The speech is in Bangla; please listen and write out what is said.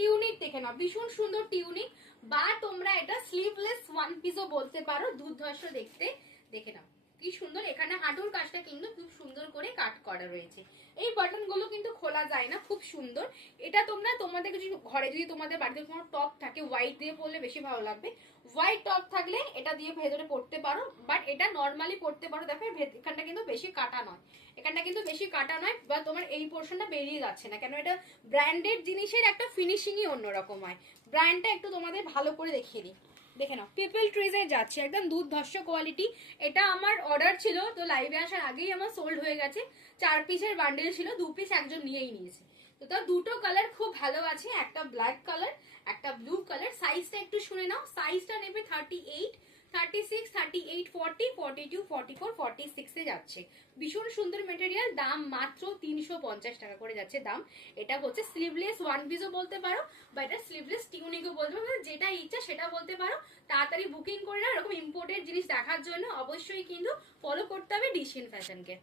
টিউনিক দেখে নাও, ভীষণ সুন্দর টিউনিক, বা তোমরা এটা স্লিভলেস ওয়ান পিসও বলতে পারো, দুর্ধর্ষ দেখতে। দেখে নাও কি সুন্দর, এখানে হাঁটুর কাজটা কিন্তু খুব সুন্দর করে কাট করা রয়েছে। এই বাটন গুলো কিন্তু খোলা যায় না, খুব সুন্দর। এটা তোমরা তোমাদের যদি ঘরে যদি তোমাদের বাড়িতে কোনো টপ থাকে, হোয়াইট দিয়ে পরলে বেশি ভালো লাগবে। হোয়াইট টপ থাকলে এটা দিয়ে ভেতরে পড়তে পারো, বাট এটা নর্মালি পড়তে পারো। দেখো এখানটা কিন্তু বেশি কাটা নয়, এখানটা কিন্তু বেশি কাটা নয়, বা তোমার এই পোর্শনটা বেরিয়ে যাচ্ছে না, কেন এটা ব্র্যান্ডেড জিনিসের একটা ফিনিশিংই অন্যরকম হয়। ব্র্যান্ডটা একটু তোমাদের ভালো করে দেখিয়ে দিই, দেখে নাও পিপল ট্রিজে যাচ্ছে, একদম দুর্ধর্ষ কোয়ালিটি। এটা আমার অর্ডার ছিল, তো লাইভে আসার আগেই আমার সোল্ড হয়ে গেছে। 4 পিসের বান্ডেল ছিল, 2 পিস একজন নিয়েই নিয়েছে। তো তার দুটো কালার খুব ভালো আছে, একটা ব্ল্যাক কালার, একটা ব্লু কালার। সাইজটা একটু শুনে নাও, সাইজটা নেবে 38, 36, 38, 40, 42, 44, 46 এ যাচ্ছে। ভীষণ সুন্দর মেটেরিয়াল, দাম মাত্র 350 টাকা করে যাচ্ছে দাম। এটা হচ্ছে স্লিভলেস ওয়ান পিসও বলতে পারো, বা এটা স্লিভলেস টিউনিকও বলতে পারো, যেটা ইচ্ছা সেটা বলতে পারো। তাড়াতাড়ি বুকিং করে নাও, এরকম ইম্পোর্টেড জিনিস দেখার জন্য অবশ্যই কিন্তু ফলো করতে হবে ডিসিন ফ্যাশনকে।